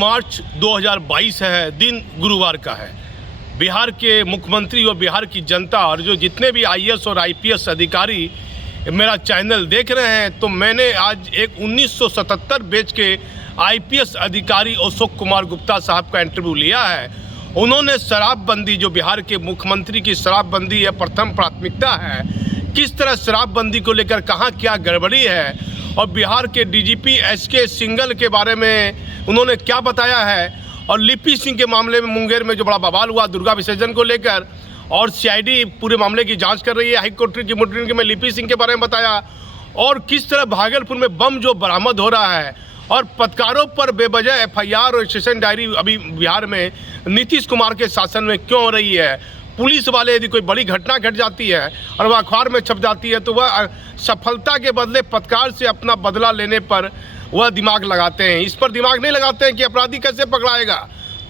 मार्च 2022 है, दिन गुरुवार का है। बिहार के मुख्यमंत्री और बिहार की जनता और जो जितने भी आईएएस और आईपीएस अधिकारी मेरा चैनल देख रहे हैं, तो मैंने आज एक 1977 बैच के आईपीएस अधिकारी अशोक कुमार गुप्ता साहब का इंटरव्यू लिया है। उन्होंने शराबबंदी, जो बिहार के मुख्यमंत्री की शराबबंदी है, प्रथम प्राथमिकता है, किस तरह शराबबंदी को लेकर कहाँ क्या गड़बड़ी है, और बिहार के डीजीपी एसके सिंघल के बारे में उन्होंने क्या बताया है, और लिपि सिंह के मामले में मुंगेर में जो बड़ा बवाल हुआ दुर्गा विसर्जन को लेकर, और सीआईडी पूरे मामले की जांच कर रही है, हाईकोर्ट की मुद्रण में लिपि सिंह के बारे में बताया, और किस तरह भागलपुर में बम जो बरामद हो रहा है, और पत्रकारों पर बेवजह एफआईआर और स्टेशन डायरी अभी बिहार में नीतीश कुमार के शासन में क्यों हो रही है। पुलिस वाले यदि कोई बड़ी घटना घट जाती है और वह अखबार में छप जाती है, तो वह सफलता के बदले पत्रकार से अपना बदला लेने पर वह दिमाग लगाते हैं। इस पर दिमाग नहीं लगाते हैं कि अपराधी कैसे पकड़ाएगा,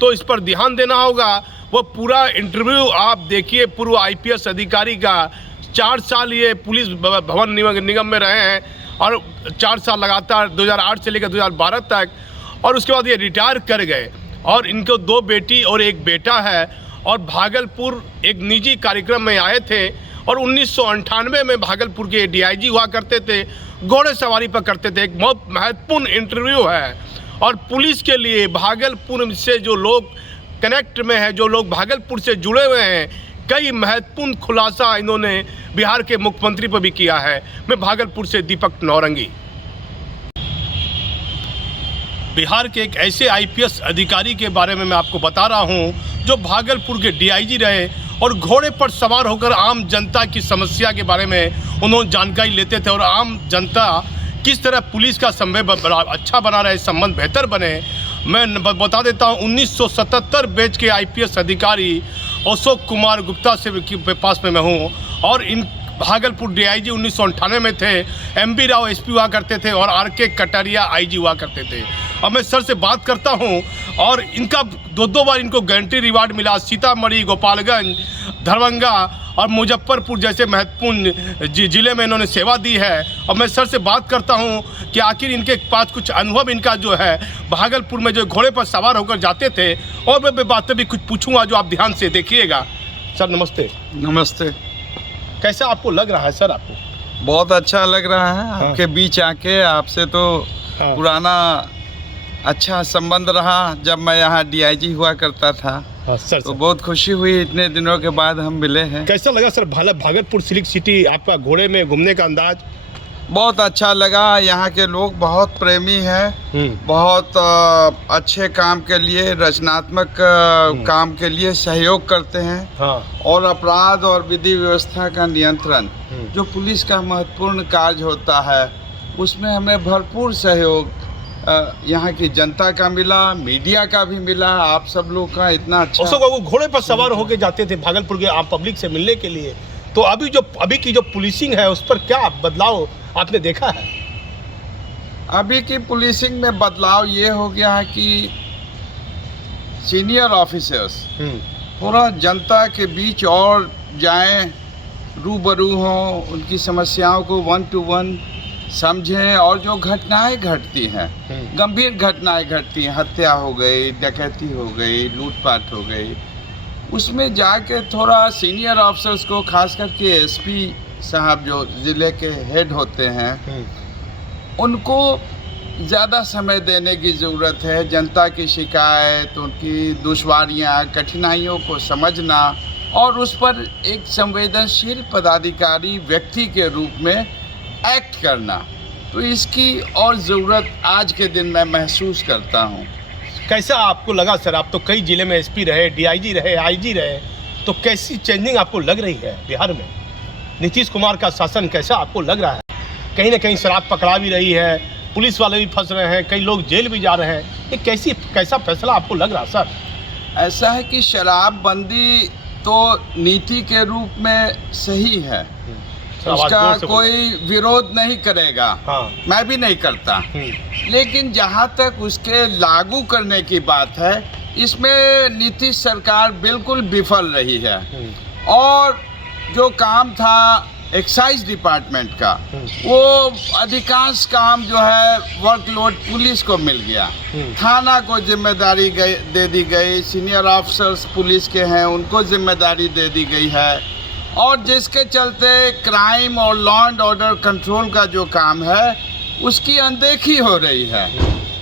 तो इस पर ध्यान देना होगा। वो पूरा इंटरव्यू आप देखिए, पूर्व आईपीएस अधिकारी का 4 साल ये पुलिस भवन निगम में रहे हैं, और 4 साल लगातार 2008 से लेकर 2012 तक, और उसके बाद ये रिटायर कर गए, और इनको 2 बेटी और 1 बेटा है, और भागलपुर एक निजी कार्यक्रम में आए थे, और 1998 में भागलपुर के डीआईजी हुआ करते थे, घोड़े सवारी पर करते थे। एक बहुत महत्वपूर्ण इंटरव्यू है, और पुलिस के लिए भागलपुर से जो लोग कनेक्ट में हैं, जो लोग भागलपुर से जुड़े हुए हैं, कई महत्वपूर्ण खुलासा इन्होंने बिहार के मुख्यमंत्री पर भी किया है। मैं भागलपुर से दीपक नौरंगी। बिहार के एक ऐसे आईपीएस अधिकारी के बारे में मैं आपको बता रहा हूं, जो भागलपुर के डीआईजी रहे, और घोड़े पर सवार होकर आम जनता की समस्या के बारे में उन्होंने जानकारी लेते थे, और आम जनता किस तरह पुलिस का संबंध अच्छा बना रहे, संबंध बेहतर बने। मैं बता देता हूं, 1977 बैच के आईपीएस अधिकारी अशोक कुमार गुप्ता से के पास में मैं हूँ, और इन भागलपुर डीआईजी 1998 में थे, एमबी राव एसपी हुआ करते थे, और आरके कटारिया आईजी हुआ करते थे। अब मैं सर से बात करता हूं, और इनका 2 बार इनको गारंटी रिवार्ड मिला। सीतामढ़ी, गोपालगंज, दरभंगा और मुजफ्फरपुर जैसे महत्वपूर्ण जिले में इन्होंने सेवा दी है। और मैं सर से बात करता हूं कि आखिर इनके पास कुछ अनुभव इनका जो है, भागलपुर में जो घोड़े पर सवार होकर जाते थे, और मैं बातें भी कुछ पूछूंगा जो आप ध्यान से देखिएगा। सर नमस्ते। नमस्ते। कैसा आपको लग रहा है सर? आपको बहुत अच्छा लग रहा है। हाँ। आपके बीच आके, आपसे तो हाँ। पुराना अच्छा संबंध रहा जब मैं यहाँ डीआईजी हुआ करता था। हाँ, सर, तो बहुत खुशी हुई, इतने दिनों के बाद हम मिले हैं। कैसा लगा सर भागलपुर सिल्क सिटी, आपका घोड़े में घूमने का अंदाज? बहुत अच्छा लगा। यहाँ के लोग बहुत प्रेमी हैं, बहुत अच्छे काम के लिए, रचनात्मक काम के लिए सहयोग करते हैं। हाँ। और अपराध और विधि व्यवस्था का नियंत्रण, जो पुलिस का महत्वपूर्ण कार्य होता है, उसमें हमें भरपूर सहयोग यहाँ की जनता का मिला, मीडिया का भी मिला, आप सब लोग का इतना अच्छा। वो घोड़े पर सवार होके जाते थे भागलपुर के आम पब्लिक से मिलने के लिए, तो अभी की जो पुलिसिंग है उस पर क्या बदलाव आपने देखा है? अभी की पुलिसिंग में बदलाव ये हो गया है कि सीनियर ऑफिसर्स पूरा जनता के बीच और जाएं, रूबरू हों, उनकी समस्याओं को 1 to 1 समझें, और जो घटनाएं घटती हैं, गंभीर घटनाएं घटती हैं, हत्या हो गई, डकैती हो गई, लूटपाट हो गई, उसमें जाके थोड़ा सीनियर ऑफिसर्स को, खास करके एसपी साहब जो ज़िले के हेड होते हैं, उनको ज़्यादा समय देने की ज़रूरत है। जनता की शिकायत, उनकी दुश्वारियाँ, कठिनाइयों को समझना, और उस पर एक संवेदनशील पदाधिकारी व्यक्ति के रूप में एक्ट करना, तो इसकी और ज़रूरत आज के दिन मैं महसूस करता हूँ। कैसा आपको लगा सर? आप तो कई जिले में एसपी रहे, डीआईजी रहे, आईजी रहे, तो कैसी चेंजिंग आपको लग रही है बिहार में? नीतीश कुमार का शासन कैसा आपको लग रहा है? कहीं ना कहीं शराब पकड़ा भी रही है, पुलिस वाले भी फंस रहे हैं, कई लोग जेल भी जा रहे हैं, ये कैसा फैसला आपको लग रहा है सर? ऐसा है कि शराबबंदी तो नीति के रूप में सही है, उसका कोई विरोध नहीं करेगा। हाँ। मैं भी नहीं करता, लेकिन जहाँ तक उसके लागू करने की बात है, इसमें नीतीश सरकार बिल्कुल विफल रही है। और जो काम था एक्साइज डिपार्टमेंट का, वो अधिकांश काम जो है वर्कलोड पुलिस को मिल गया। थाना को जिम्मेदारी दे दी गई, सीनियर ऑफिसर्स पुलिस के हैं उनको जिम्मेदारी दे दी गई है, और जिसके चलते क्राइम और लॉ एंड ऑर्डर कंट्रोल का जो काम है उसकी अनदेखी हो रही है।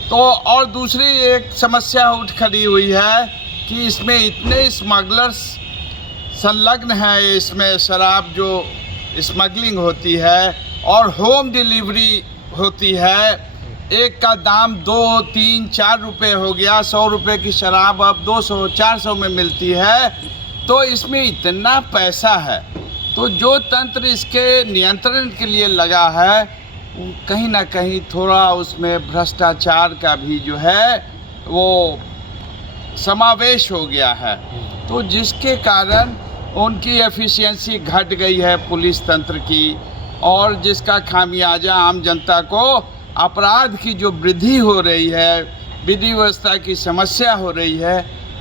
तो और दूसरी एक समस्या उठ खड़ी हुई है कि इसमें इतने स्मगलर्स संलग्न हैं, इसमें शराब जो स्मगलिंग होती है और होम डिलीवरी होती है, एक का दाम 2, 3, 4 रुपये हो गया। 100 रुपये की शराब अब 200, 400 में मिलती है। तो इसमें इतना पैसा है, तो जो तंत्र इसके नियंत्रण के लिए लगा है कहीं ना कहीं थोड़ा उसमें भ्रष्टाचार का भी जो है वो समावेश हो गया है, तो जिसके कारण उनकी एफिशिएंसी घट गई है पुलिस तंत्र की, और जिसका खामियाजा आम जनता को अपराध की जो वृद्धि हो रही है, विधि व्यवस्था की समस्या हो रही है,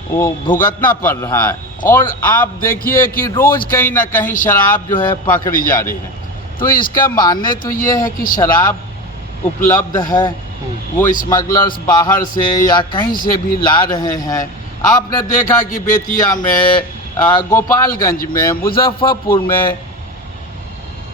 वो भुगतना पड़ रहा है। और आप देखिए कि रोज़ कहीं ना कहीं शराब जो है पकड़ी जा रही है। तो इसका मानने तो ये है कि शराब उपलब्ध है, वो स्मगलर्स बाहर से या कहीं से भी ला रहे हैं। आपने देखा कि बेतिया में, गोपालगंज में, मुजफ्फरपुर में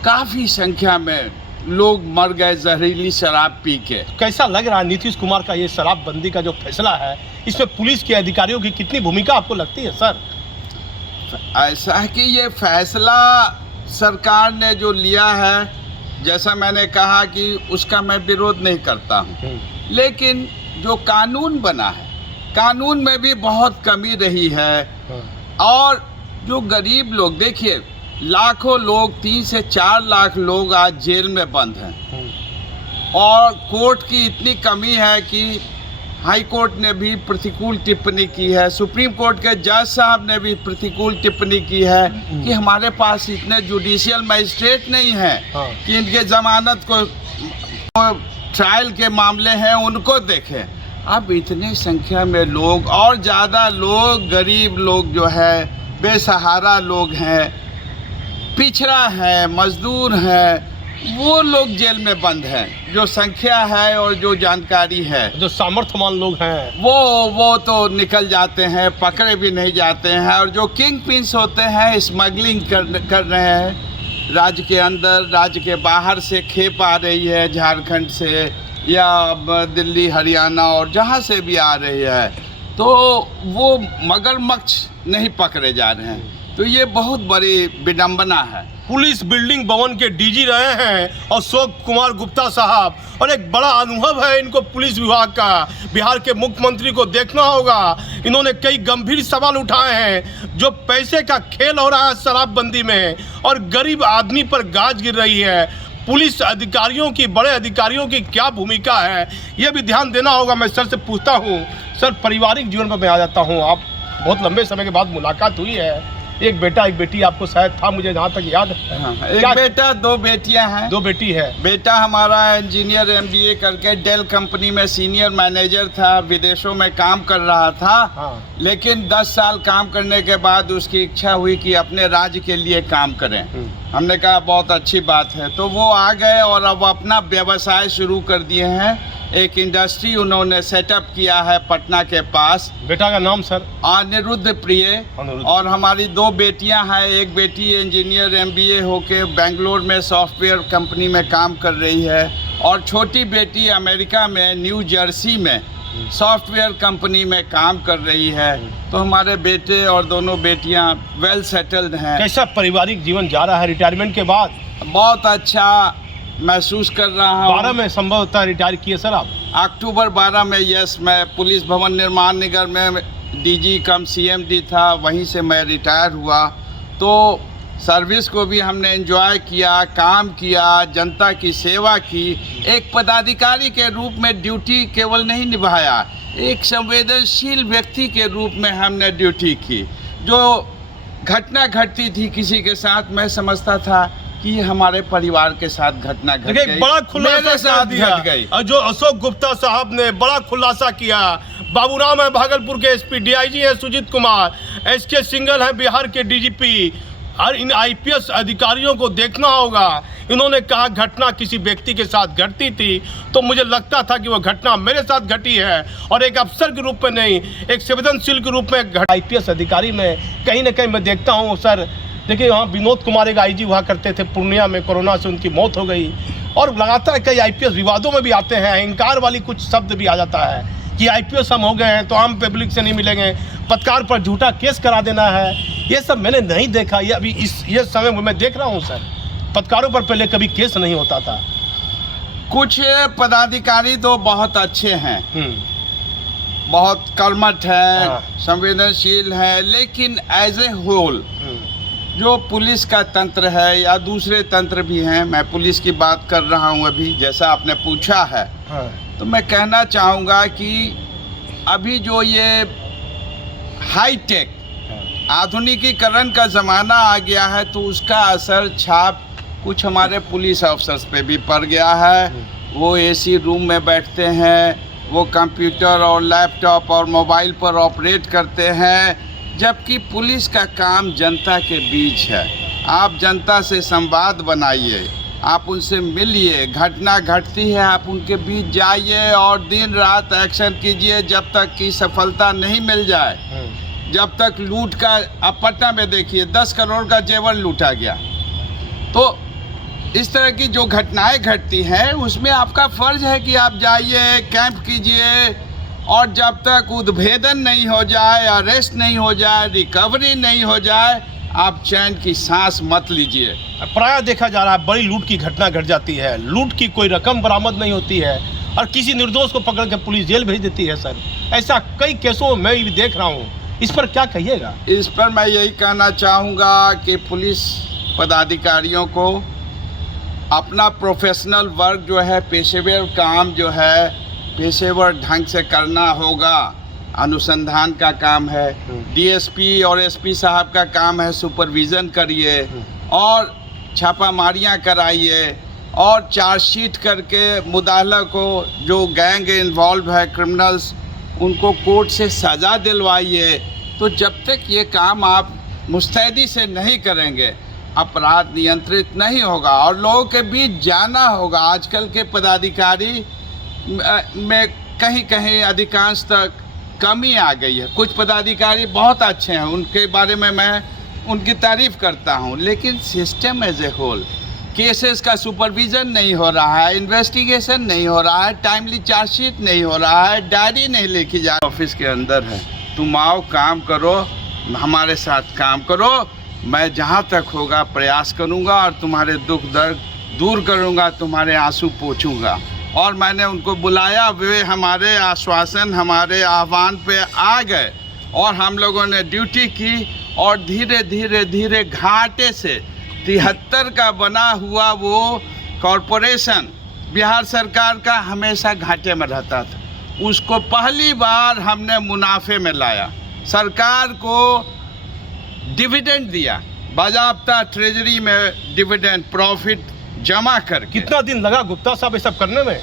काफ़ी संख्या में लोग मर गए जहरीली शराब पी के। कैसा लग रहा है नीतीश कुमार का ये शराबबंदी का जो फैसला है, इसमें पुलिस के अधिकारियों की कितनी भूमिका आपको लगती है सर? ऐसा है कि ये फैसला सरकार ने जो लिया है, जैसा मैंने कहा कि उसका मैं विरोध नहीं करता हूँ, लेकिन जो कानून बना है, कानून में भी बहुत कमी रही है। और जो गरीब लोग, देखिए लाखों लोग, 3 से 4 लाख लोग आज जेल में बंद हैं, और कोर्ट की इतनी कमी है कि हाई कोर्ट ने भी प्रतिकूल टिप्पणी की है, सुप्रीम कोर्ट के जज साहब ने भी प्रतिकूल टिप्पणी की है कि हमारे पास इतने जुडिशियल मजिस्ट्रेट नहीं हैं कि इनके ज़मानत को ट्रायल के मामले हैं उनको देखें। अब इतनी संख्या में लोग, और ज़्यादा लोग गरीब लोग जो है, बेसहारा लोग हैं, पिछड़ा है, मजदूर हैं, वो लोग जेल में बंद हैं। जो संख्या है और जो जानकारी है, जो सामर्थ्यवान लोग हैं वो तो निकल जाते हैं, पकड़े भी नहीं जाते हैं। और जो किंग पिन्स होते हैं, स्मगलिंग कर रहे हैं, राज्य के अंदर, राज्य के बाहर से खेप आ रही है, झारखंड से या दिल्ली, हरियाणा और जहाँ से भी आ रही है, तो वो मगरमच्छ नहीं पकड़े जा रहे हैं। तो ये बहुत बड़ी विडंबना है। पुलिस बिल्डिंग भवन के डीजी रहे हैं अशोक कुमार गुप्ता साहब, और एक बड़ा अनुभव है इनको पुलिस विभाग का। बिहार के मुख्यमंत्री को देखना होगा, इन्होंने कई गंभीर सवाल उठाए हैं। जो पैसे का खेल हो रहा है शराबबंदी में, और गरीब आदमी पर गाज गिर रही है, पुलिस अधिकारियों की, बड़े अधिकारियों की क्या भूमिका है, ये भी ध्यान देना होगा। मैं सर से पूछता हूँ, सर पारिवारिक जीवन पर मैं आ जाता हूँ। आप बहुत लंबे समय के बाद मुलाकात हुई है, एक बेटा एक बेटी आपको शायद था, मुझे जहाँ तक याद है। हाँ, एक बेटा, 2 बेटियां हैं। 2 बेटी है। बेटा हमारा इंजीनियर MBA करके डेल कंपनी में सीनियर मैनेजर था, विदेशों में काम कर रहा था। हाँ। लेकिन 10 साल काम करने के बाद उसकी इच्छा हुई कि अपने राज्य के लिए काम करें। हमने कहा बहुत अच्छी बात है, तो वो आ गए और अब अपना व्यवसाय शुरू कर दिए हैं। एक इंडस्ट्री उन्होंने सेटअप किया है पटना के पास। बेटा का नाम सर? अनिरुद्ध प्रिय। और हमारी 2 बेटियां हैं, एक बेटी इंजीनियर MBA होके बेंगलोर में सॉफ्टवेयर कंपनी में काम कर रही है, और छोटी बेटी अमेरिका में न्यू जर्सी में सॉफ्टवेयर कंपनी में काम कर रही है। तो हमारे बेटे और दोनों बेटियां वेल सेटल्ड हैं। कैसा पारिवारिक जीवन जा रहा है रिटायरमेंट के बाद? बहुत अच्छा महसूस कर रहा हूँ। 12 में संभवतः रिटायर किए सर आप? अक्टूबर 12 में, यस। मैं पुलिस भवन निर्माण निगम में DG कम CMD था, वहीं से मैं रिटायर हुआ। तो सर्विस को भी हमने एंजॉय किया, काम किया, जनता की सेवा की। एक पदाधिकारी के रूप में ड्यूटी केवल नहीं निभाया, एक संवेदनशील व्यक्ति के रूप में हमने ड्यूटी की। जो घटना घटती थी किसी के साथ, मैं समझता था कि हमारे परिवार के साथ घटना घट गई, बड़ा खुलासा घट गई। और जो अशोक गुप्ता साहब ने बड़ा खुलासा किया। बाबूराम है भागलपुर के SP, DIG है सुजीत कुमार, SK सिंघल है बिहार के DGP, और इन आईपीएस अधिकारियों को देखना होगा। इन्होंने कहा घटना किसी व्यक्ति के साथ घटती थी, तो मुझे लगता था कि वो घटना मेरे साथ घटी है और एक अफसर के रूप में नहीं, एक संवेदनशील के रूप में आईपीएस अधिकारी में कहीं ना कहीं मैं देखता हूँ। सर देखिए, वहाँ विनोद कुमार एक आईजी हुआ करते थे पूर्णिया में, कोरोना से उनकी मौत हो गई। और लगातार कई आईपीएस विवादों में भी आते हैं, अहंकार वाली कुछ शब्द भी आ जाता है कि आईपीएस हम हो गए हैं तो आम पब्लिक से नहीं मिलेंगे, पत्रकार पर झूठा केस करा देना है। ये सब मैंने नहीं देखा। ये अभी ये समय में मैं देख रहा हूँ सर, पत्रकारों पर पहले कभी केस नहीं होता था। कुछ पदाधिकारी तो बहुत अच्छे हैं, बहुत कर्मठ है, संवेदनशील है, लेकिन एज ए होल जो पुलिस का तंत्र है या दूसरे तंत्र भी हैं, मैं पुलिस की बात कर रहा हूँ अभी, जैसा आपने पूछा है, तो मैं कहना चाहूँगा कि अभी जो ये हाईटेक आधुनिकीकरण का ज़माना आ गया है, तो उसका असर छाप कुछ हमारे पुलिस अफसर्स पे भी पड़ गया है। वो एसी रूम में बैठते हैं, वो कंप्यूटर और लैपटॉप और मोबाइल पर ऑपरेट करते हैं, जबकि पुलिस का काम जनता के बीच है। आप जनता से संवाद बनाइए, आप उनसे मिलिए, घटना घटती है आप उनके बीच जाइए और दिन रात एक्शन कीजिए जब तक कि सफलता नहीं मिल जाए, जब तक लूट का। आप पटना में देखिए 10 करोड़ का जेवर लूटा गया। तो इस तरह की जो घटनाएं घटती हैं उसमें आपका फ़र्ज है कि आप जाइए, कैंप कीजिए, और जब तक उद्भेदन नहीं हो जाए, अरेस्ट नहीं हो जाए, रिकवरी नहीं हो जाए, आप चैन की सांस मत लीजिए। प्रायः देखा जा रहा है बड़ी लूट की घटना घट जाती है, लूट की कोई रकम बरामद नहीं होती है और किसी निर्दोष को पकड़ के पुलिस जेल भेज देती है। सर ऐसा कई केसों में मैं भी देख रहा हूँ, इस पर क्या कहिएगा? इस पर मैं यही कहना चाहूँगा कि पुलिस पदाधिकारियों को अपना प्रोफेशनल वर्क जो है, पेशेवर काम जो है, पेशेवर ढंग से करना होगा। अनुसंधान का काम है, डीएसपी और एसपी साहब का काम है सुपरविज़न करिए और छापामारियाँ कराइए और चार्जशीट करके मुदाला को, जो गैंग इन्वॉल्व है क्रिमिनल्स, उनको कोर्ट से सज़ा दिलवाइए। तो जब तक ये काम आप मुस्तैदी से नहीं करेंगे, अपराध नियंत्रित नहीं होगा और लोगों के बीच जाना होगा। आजकल के पदाधिकारी में कहीं कहीं अधिकांश तक कमी आ गई है। कुछ पदाधिकारी बहुत अच्छे हैं, उनके बारे में मैं उनकी तारीफ़ करता हूं, लेकिन system as a whole cases का सुपरविज़न नहीं हो रहा है, इन्वेस्टिगेशन नहीं हो रहा है, टाइमली चार्जशीट नहीं हो रहा है, डायरी नहीं लिखी जा रही। ऑफिस के अंदर है, तुम आओ, काम करो, हमारे साथ काम करो, मैं जहाँ तक होगा प्रयास करूँगा और तुम्हारे दुख दर्द दूर करूँगा, तुम्हारे आंसू पोंछूँगा। और मैंने उनको बुलाया, वे हमारे आश्वासन, हमारे आह्वान पे आ गए और हम लोगों ने ड्यूटी की और धीरे धीरे धीरे घाटे से 73 का बना हुआ वो कॉरपोरेशन बिहार सरकार का हमेशा घाटे में रहता था, उसको पहली बार हमने मुनाफे में लाया। सरकार को डिविडेंड दिया, बाज़ाब्ता ट्रेजरी में डिविडेंड प्रॉफिट जमा कर। कितना दिन लगा गुप्ता साहब ये सब करने में?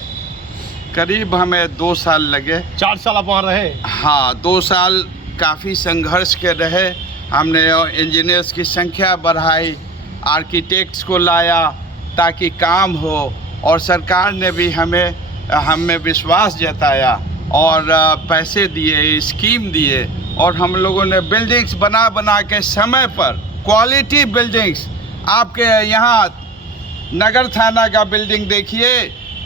करीब हमें 2 साल लगे। 4 साल आप वहाँ रहे? हाँ, 2 साल काफ़ी संघर्ष के रहे। हमने इंजीनियर्स की संख्या बढ़ाई, आर्किटेक्ट्स को लाया ताकि काम हो, और सरकार ने भी हमें विश्वास जताया और पैसे दिए, स्कीम दिए, और हम लोगों ने बिल्डिंग्स बना के समय पर क्वालिटी बिल्डिंग्स, आपके यहाँ नगर थाना का बिल्डिंग देखिए,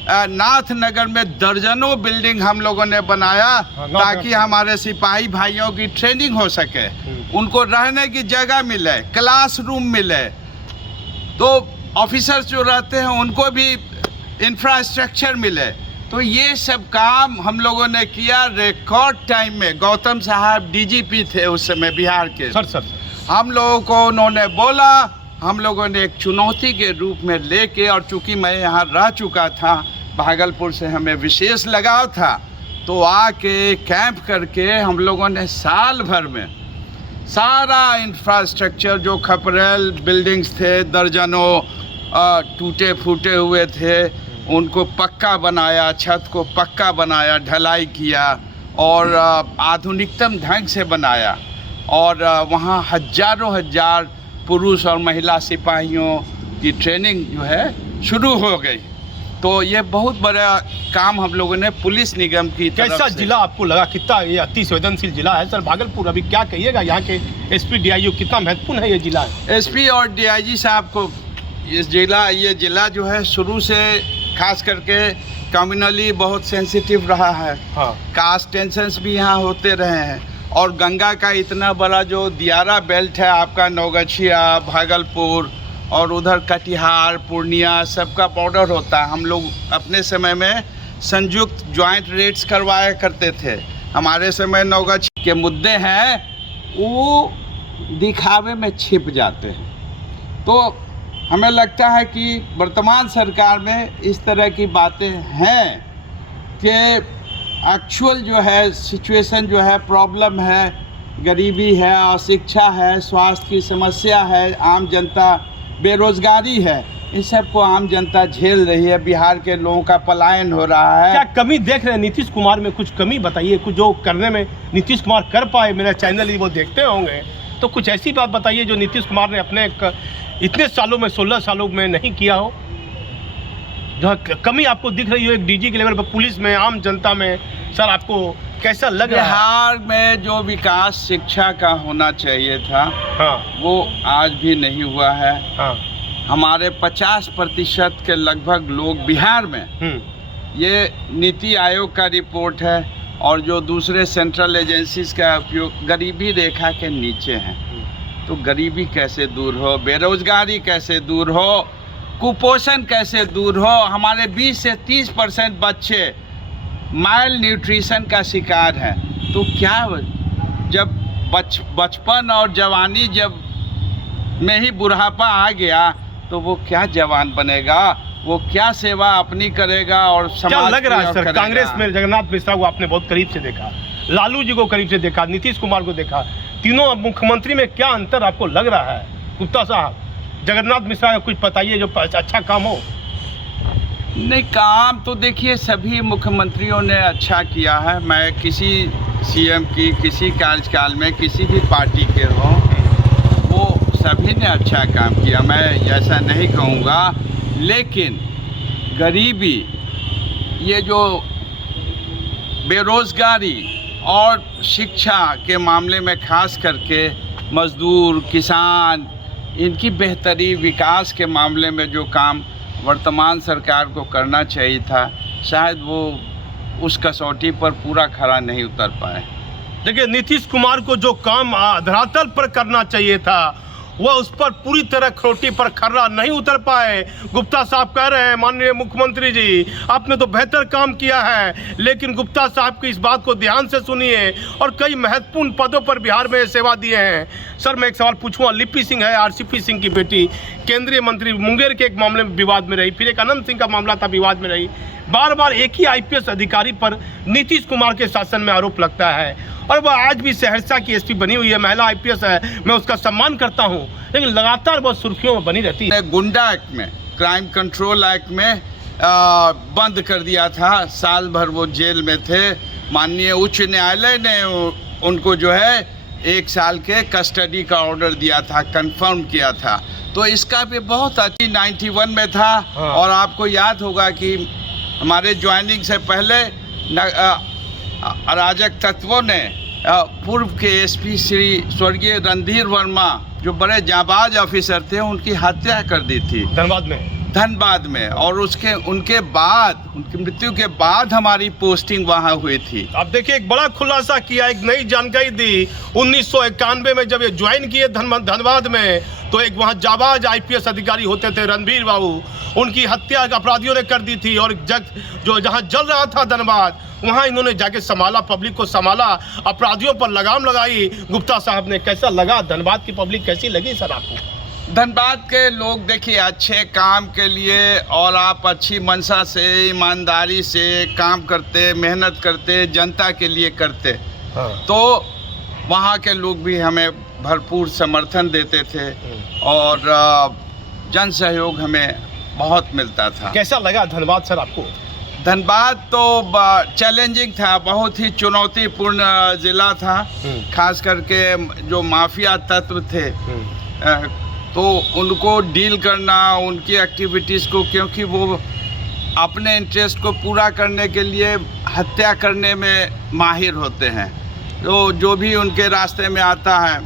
नाथ नगर में दर्जनों बिल्डिंग हम लोगों ने बनाया ताकि हमारे सिपाही भाइयों की ट्रेनिंग हो सके, उनको रहने की जगह मिले, क्लासरूम मिले, तो ऑफिसर्स जो रहते हैं उनको भी इंफ्रास्ट्रक्चर मिले। तो ये सब काम हम लोगों ने किया रिकॉर्ड टाइम में। गौतम साहब डीजीपी थे उस समय बिहार के। सर हम लोगों को उन्होंने बोला, हम लोगों ने एक चुनौती के रूप में लेके, और चूंकि मैं यहाँ रह चुका था, भागलपुर से हमें विशेष लगाव था, तो आके कैंप करके हम लोगों ने साल भर में सारा इंफ्रास्ट्रक्चर, जो खपरेल बिल्डिंग्स थे, दर्जनों टूटे फूटे हुए थे, उनको पक्का बनाया, छत को पक्का बनाया, ढलाई किया और आधुनिकतम ढंग से बनाया। और वहाँ हजारों हजार पुरुष और महिला सिपाहियों की ट्रेनिंग जो है शुरू हो गई। तो ये बहुत बड़ा काम हम लोगों ने पुलिस निगम की तरफ कैसा से। जिला आपको लगा, कितना ये अति संवेदनशील जिला है सर भागलपुर? अभी क्या कहिएगा, यहाँ के एसपी डीआईजी कितना महत्वपूर्ण है ये जिला है? एसपी और डीआईजी साहब को ये जिला जो है शुरू से खास करके कम्युनली बहुत सेंसिटिव रहा है। हाँ। कास्ट टेंशन्स भी यहाँ होते रहे हैं, और गंगा का इतना बड़ा जो दियारा बेल्ट है आपका, नौगछिया, भागलपुर और उधर कटिहार, पूर्णिया, सबका बॉर्डर होता है। हम लोग अपने समय में संयुक्त ज्वाइंट रेड्स करवाया करते थे। हमारे समय नौगछिया के मुद्दे हैं वो दिखावे में छिप जाते हैं। तो हमें लगता है कि वर्तमान सरकार में इस तरह की बातें हैं कि एक्चुअल जो है सिचुएशन जो है, प्रॉब्लम है, गरीबी है, अशिक्षा है, स्वास्थ्य की समस्या है, आम जनता बेरोजगारी है, इन सब को आम जनता झेल रही है। बिहार के लोगों का पलायन हो रहा है। क्या कमी देख रहे हैं नीतीश कुमार में? कुछ कमी बताइए, कुछ जो करने में नीतीश कुमार कर पाए। मेरा चैनल ही वो देखते होंगे, तो कुछ ऐसी बात बताइए जो नीतीश कुमार ने अपने इतने सालों में, 16 सालों में नहीं किया हो, जो कमी आपको दिख रही हो एक डीजी के लेवल पर, पुलिस में, आम जनता में। सर आपको कैसा लग रहा है? बिहार में जो विकास शिक्षा का होना चाहिए था, हाँ, वो आज भी नहीं हुआ है। हाँ, हमारे 50% के लगभग लोग बिहार में, ये नीति आयोग का रिपोर्ट है और जो दूसरे सेंट्रल एजेंसीज का उपयोग, गरीबी रेखा के नीचे हैं। तो गरीबी कैसे दूर हो, बेरोजगारी कैसे दूर हो, कुपोषण कैसे दूर हो? हमारे 20 से 30% बच्चे माइल न्यूट्रिशन का शिकार हैं। तो क्या जब बचपन और जवानी जब में ही बुढ़ापा आ गया तो वो क्या जवान बनेगा, वो क्या सेवा अपनी करेगा और समाज क्या लग रहा है सर? करेगा? कांग्रेस में जगन्नाथ मिश्रा को आपने बहुत करीब से देखा, लालू जी को करीब से देखा, नीतीश कुमार को देखा, तीनों मुख्यमंत्री में क्या अंतर आपको लग रहा है? गुप्ता साहब, जगन्नाथ मिश्रा का कुछ बताइए जो अच्छा काम हो। नहीं, काम तो देखिए सभी मुख्यमंत्रियों ने अच्छा किया है। मैं किसी सीएम की किसी कार्यकाल में किसी भी पार्टी के हों, वो सभी ने अच्छा काम किया, मैं ऐसा नहीं कहूँगा। लेकिन गरीबी, ये जो बेरोज़गारी और शिक्षा के मामले में खास करके मज़दूर, किसान, इनकी बेहतरी, विकास के मामले में जो काम वर्तमान सरकार को करना चाहिए था, शायद वो उस कसौटी पर पूरा खरा नहीं उतर पाए। देखिए, नीतीश कुमार को जो काम धरातल पर करना चाहिए था, वह उस पर पूरी तरह खरोटी पर खर्रा नहीं उतर पाए। गुप्ता साहब कह रहे हैं, माननीय मुख्यमंत्री जी आपने तो बेहतर काम किया है, लेकिन गुप्ता साहब की इस बात को ध्यान से सुनिए, और कई महत्वपूर्ण पदों पर बिहार में सेवा दिए हैं। सर मैं एक सवाल पूछूंगा, लिपि सिंह है, आरसीपी सिंह की बेटी, केंद्रीय मंत्री, मुंगेर के एक मामले में विवाद में रही, फिर एक अनंत सिंह का मामला था, विवाद में रही। बार बार एक ही आईपीएस अधिकारी पर नीतीश कुमार के शासन में आरोप लगता है, और वह आज भी सहरसा की एसपी बनी हुई है, महिला आईपीएस है, मैं उसका सम्मान करता हूं, लेकिन लगातार वह सुर्खियों में बनी रहती है। गुंडा एक्ट में, क्राइम कंट्रोल एक्ट में बंद कर दिया था, साल भर वो जेल में थे। माननीय उच्च न्यायालय ने उनको जो है 1 साल के कस्टडी का ऑर्डर दिया था, कंफर्म किया था। तो इसका भी बहुत अच्छी 91 में था। हाँ। और आपको याद होगा कि हमारे ज्वाइनिंग से पहले अराजक तत्वों ने पूर्व के एसपी श्री स्वर्गीय रणधीर वर्मा, जो बड़े जाबाज ऑफिसर थे, उनकी हत्या कर दी थी धनबाद में। और उनके बाद, उनकी मृत्यु के बाद हमारी पोस्टिंग वहाँ हुई थी। अब देखिए, एक बड़ा खुलासा किया, एक नई जानकारी दी। 1991 में जब ये ज्वाइन किए धनबाद में, तो एक वहाँ जाबाज आईपीएस अधिकारी होते थे रणबीर बाबू, उनकी हत्या अपराधियों ने कर दी थी। और जहाँ जल रहा था धनबाद, वहाँ इन्होंने जाके संभाला, पब्लिक को संभाला, अपराधियों पर लगाम लगाई। गुप्ता साहब ने कैसा लगा, धनबाद की पब्लिक कैसी लगी सर आपको? धनबाद के लोग देखिए अच्छे काम के लिए, और आप अच्छी मंशा से, ईमानदारी से काम करते, मेहनत करते, जनता के लिए करते। हाँ। तो वहाँ के लोग भी हमें भरपूर समर्थन देते थे और जन सहयोग हमें बहुत मिलता था। कैसा लगा धनबाद सर आपको? धनबाद तो चैलेंजिंग था, बहुत ही चुनौतीपूर्ण ज़िला था। खास करके जो माफिया तत्व थे, तो उनको डील करना, उनकी एक्टिविटीज़ को, क्योंकि वो अपने इंटरेस्ट को पूरा करने के लिए हत्या करने में माहिर होते हैं, तो जो भी उनके रास्ते में आता है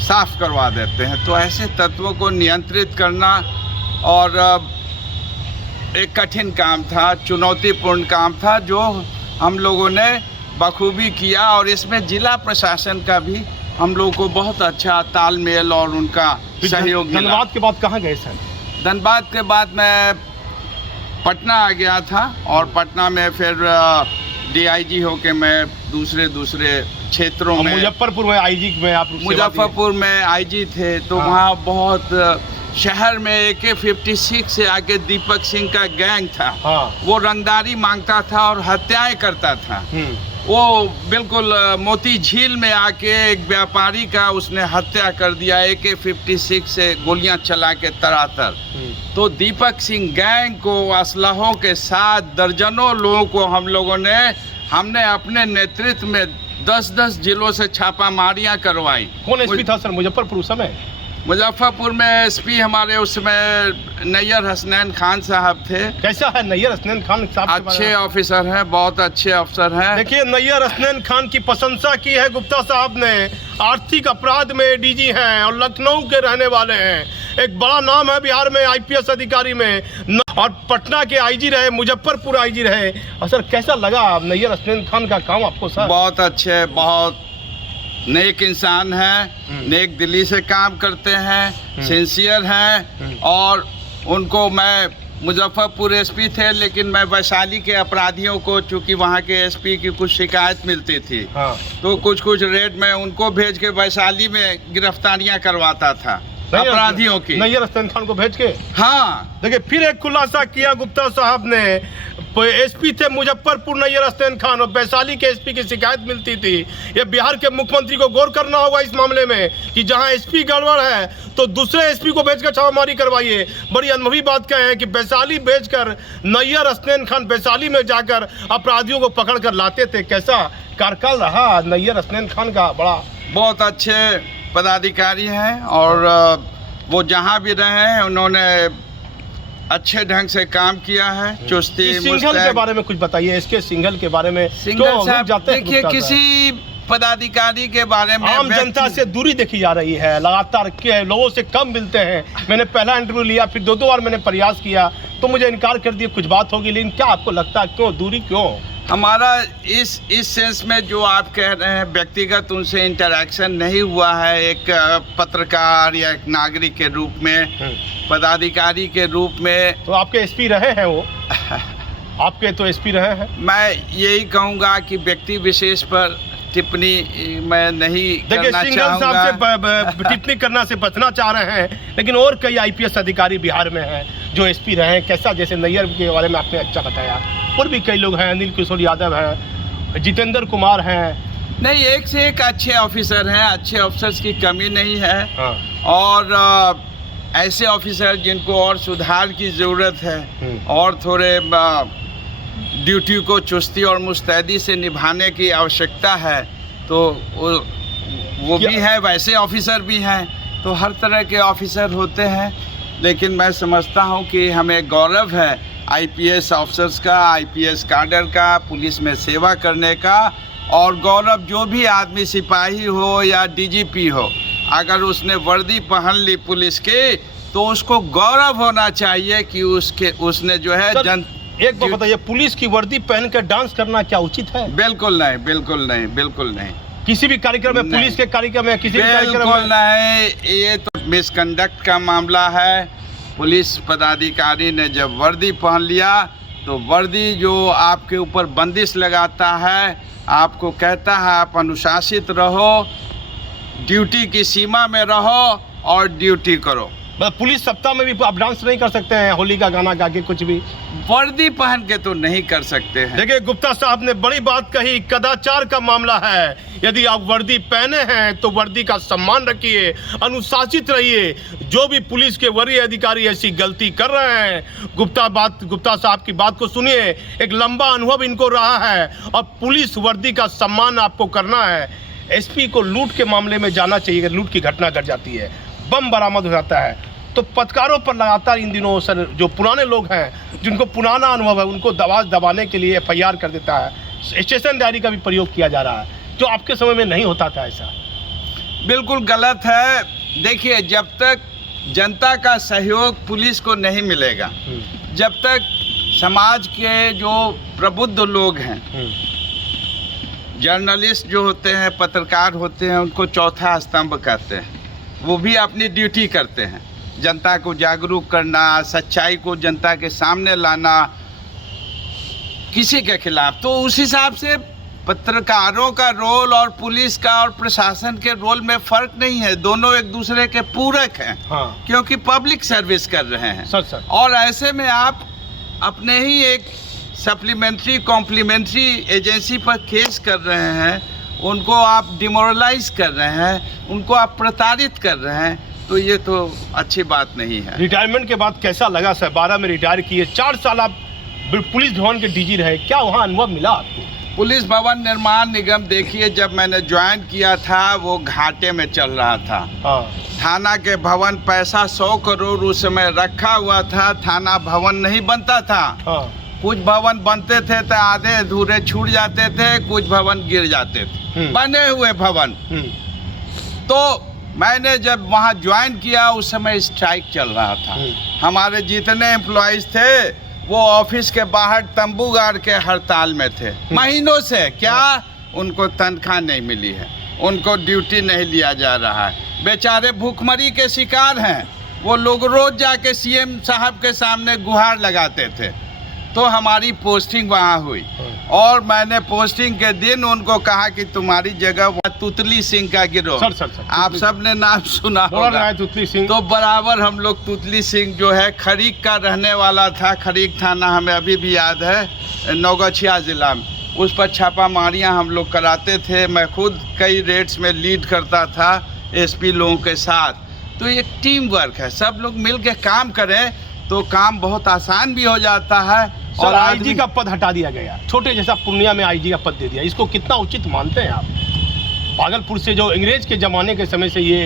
साफ करवा देते हैं। तो ऐसे तत्वों को नियंत्रित करना और एक कठिन काम था, चुनौतीपूर्ण काम था, जो हम लोगों ने बखूबी किया। और इसमें जिला प्रशासन का भी हम लोगों को बहुत अच्छा तालमेल और उनका सहयोग मिला। धनबाद के बाद कहाँ गए सर? धनबाद के बाद मैं पटना आ गया था और पटना में फिर डीआईजी होके मैं दूसरे क्षेत्रों में, मुजफ्फरपुर में आईजी में आप मुजफ्फरपुर में आईजी थे, तो वहाँ बहुत शहर में AK-56 से आके दीपक सिंह का गैंग था। वो रंगदारी मांगता था और हत्याएं करता था। वो बिल्कुल मोती झील में आके एक व्यापारी का उसने हत्या कर दिया AK-56 से गोलियां चला के तरातर। तो दीपक सिंह गैंग को असलहों के साथ दर्जनों लोगों को हमने अपने नेतृत्व में 10-10 जिलों से छापामारियां करवाई। कौन एसपी था सर मुजफ्फरपुर उस समय? मुजफ्फरपुर में एसपी हमारे उस समय नैयर हसनैन खान साहब थे। कैसा है नैयर हसनैन खान साहब? अच्छे ऑफिसर हैं, बहुत अच्छे अफसर हैं। देखिए, नैयर हसनैन खान की प्रशंसा की है गुप्ता साहब ने। आर्थिक अपराध में डीजी हैं और लखनऊ के रहने वाले हैं। एक बड़ा नाम है बिहार में IPS अधिकारी में, और पटना के आईजी रहे, मुजफ्फरपुर आईजी रहे। और सर कैसा लगा नैयर हसनैन खान का काम आपको सर? बहुत अच्छे, बहुत नेक इंसान हैं, नेक दिली से काम करते हैं, सिंसियर हैं। और उनको मैं मुजफ्फरपुर एसपी थे, लेकिन मैं वैशाली के अपराधियों को, चूंकि वहाँ के एसपी की कुछ शिकायत मिलती थी, तो कुछ रेड में उनको भेज के वैशाली में गिरफ्तारियां करवाता था अपराधियों की। नैयर हसनैन खान को भेज के? हाँ। देखिए, फिर एक खुलासा किया गुप्ता साहब ने। एसपी थे मुजफ्फरपुर नैयर हसनैन खान, और वैशाली के एसपी की शिकायत मिलती थी। ये बिहार के मुख्यमंत्री को गौर करना होगा इस मामले में कि जहां एसपी गड़बड़ है तो दूसरे एसपी को भेजकर छापामारी करवाइए। बड़ी अनुभवी बात क्या है कि वैशाली भेजकर नैयर हसनैन खान वैशाली में जाकर अपराधियों को पकड़ कर लाते थे। कैसा कार्यकाल रहा नैयर हसनैन खान का? बड़ा बहुत अच्छे पदाधिकारी हैं, और वो जहाँ भी रहे हैं उन्होंने अच्छे ढंग से काम किया है। चुस्ती सिंघल के बारे में कुछ बताइए, इसके सिंघल के बारे में। सिंघल साहब, देखिए, किसी पदाधिकारी के बारे में आम जनता से दूरी देखी जा रही है लगातार, के लोगों से कम मिलते हैं। मैंने पहला इंटरव्यू लिया, फिर 2 बार मैंने प्रयास किया तो मुझे इनकार कर दिया। कुछ बात होगी, लेकिन क्या आपको लगता है क्यों दूरी, क्यों? हमारा इस सेंस में जो आप कह रहे हैं, व्यक्तिगत उनसे इंटरेक्शन नहीं हुआ है। एक पत्रकार या एक नागरिक के रूप में, पदाधिकारी के रूप में। तो आपके एसपी रहे हैं वो? आपके तो एसपी रहे हैं। मैं यही कहूँगा कि व्यक्ति विशेष पर टिप्पणी मैं नहीं करना चाहूँगा। टिप्पणी करना से बचना चाह रहे हैं, लेकिन और कई IPS अधिकारी बिहार में हैं जो एसपी रहे हैं। कैसा, जैसे नैयर के बारे में आपने अच्छा बताया, और भी कई लोग हैं, अनिल किशोर यादव हैं, जितेंद्र कुमार हैं। नहीं, एक से एक अच्छे ऑफिसर हैं, अच्छे ऑफिसर्स की कमी नहीं है। और ऐसे ऑफिसर जिनको और सुधार की ज़रूरत है और थोड़े ड्यूटी को चुस्ती और मुस्तैदी से निभाने की आवश्यकता है, तो वो भी है, वैसे ऑफिसर भी हैं। तो हर तरह के ऑफिसर होते हैं, लेकिन मैं समझता हूं कि हमें गौरव है IPS ऑफिसर्स का, IPS कैडर का, पुलिस में सेवा करने का। और गौरव जो भी आदमी, सिपाही हो या DGP हो, अगर उसने वर्दी पहन ली पुलिस की, तो उसको गौरव होना चाहिए कि उसने जो है एक बात बताइए, पुलिस की वर्दी पहनकर डांस करना क्या उचित है? बिल्कुल नहीं, बिल्कुल नहीं, बिल्कुल नहीं। किसी भी कार्यक्रम में, पुलिस के कार्यक्रम में, किसी भी कार्यक्रम में नहीं। ये तो मिसकंडक्ट का मामला है। पुलिस पदाधिकारी ने जब वर्दी पहन लिया, तो वर्दी जो आपके ऊपर बंदिश लगाता है, आपको कहता है आप अनुशासित रहो, ड्यूटी की सीमा में रहो और ड्यूटी करो। पुलिस सप्ताह में भी आप डांस नहीं कर सकते हैं, होली का गाना गा के कुछ भी? वर्दी पहन के तो नहीं कर सकते हैं। देखिए, गुप्ता साहब ने बड़ी बात कही, कदाचार का मामला है। यदि आप वर्दी पहने हैं तो वर्दी का सम्मान रखिए, अनुशासित रहिए। जो भी पुलिस के वरीय अधिकारी ऐसी गलती कर रहे हैं, गुप्ता साहब की बात को सुनिए। एक लंबा अनुभव इनको रहा है, और पुलिस वर्दी का सम्मान आपको करना है। एसपी को लूट के मामले में जाना चाहिए, लूट की घटना घट जाती है, बम बरामद हो जाता है, तो पत्रकारों पर लगातार इन दिनों सर जो पुराने लोग हैं जिनको पुराना अनुभव है उनको दबाने के लिए FIR कर देता है, स्टेशन डायरी का भी प्रयोग किया जा रहा है, जो आपके समय में नहीं होता था। ऐसा बिल्कुल गलत है। देखिए, जब तक जनता का सहयोग पुलिस को नहीं मिलेगा, जब तक समाज के जो प्रबुद्ध लोग हैं, जर्नलिस्ट जो होते हैं, पत्रकार होते हैं, उनको चौथा स्तंभ कहते हैं, वो भी अपनी ड्यूटी करते हैं, जनता को जागरूक करना, सच्चाई को जनता के सामने लाना किसी के खिलाफ। तो उस हिसाब से पत्रकारों का रोल और पुलिस का और प्रशासन के रोल में फ़र्क नहीं है, दोनों एक दूसरे के पूरक हैं। हाँ। क्योंकि पब्लिक सर्विस कर रहे हैं। सर। और ऐसे में आप अपने ही एक सप्लीमेंट्री कॉम्प्लीमेंट्री एजेंसी पर केस कर रहे हैं, उनको आप डिमोरलाइज कर रहे हैं, उनको आप प्रताड़ित कर रहे हैं, तो ये तो अच्छी बात नहीं है। रिटायरमेंट के बाद कैसा लगा सर? 12 में रिटायर किए, 4 साल आप पुलिस भवन के DG रहे, क्या वहाँ अनुभव मिला आपको? पुलिस भवन निर्माण निगम देखिए, जब मैंने ज्वाइन किया था वो घाटे में चल रहा था। हाँ। थाना के भवन पैसा 100 करोड़ उस समय रखा हुआ था, थाना भवन नहीं बनता था। हाँ। कुछ भवन बनते थे तो आधे अधूरे छूट जाते थे, कुछ भवन गिर जाते थे, बने हुए भवन। तो मैंने जब वहाँ ज्वाइन किया उस समय स्ट्राइक चल रहा था, हमारे जितने एम्प्लॉइज थे वो ऑफिस के बाहर तंबू गाड़ के हड़ताल में थे महीनों से। क्या उनको तनख्वाह नहीं मिली है, उनको ड्यूटी नहीं लिया जा रहा है, बेचारे भूखमरी के शिकार हैं। वो लोग रोज जाके CM साहब के सामने गुहार लगाते थे। तो हमारी पोस्टिंग वहाँ हुई और मैंने पोस्टिंग के दिन उनको कहा कि तुम्हारी जगह वहाँ तुतली सिंह का गिरोह, सर, आप सबने नाम सुना होगा, तुतली सिंह। तो बराबर हम लोग तुतली सिंह जो है खरीक का रहने वाला था, खरीक थाना हमें अभी भी याद है, नौगछिया जिला में, उस पर छापामारियाँ हम लोग कराते थे। मैं खुद कई रेड्स में लीड करता था SP लोगों के साथ। तो एक टीम वर्क है, सब लोग मिल के काम करें तो काम बहुत आसान भी हो जाता है। और IG का पद हटा दिया गया, छोटे जैसा पूर्णिया में IG का पद दे दिया, इसको कितना उचित मानते हैं आप? भागलपुर से जो अंग्रेज के ज़माने के समय से ये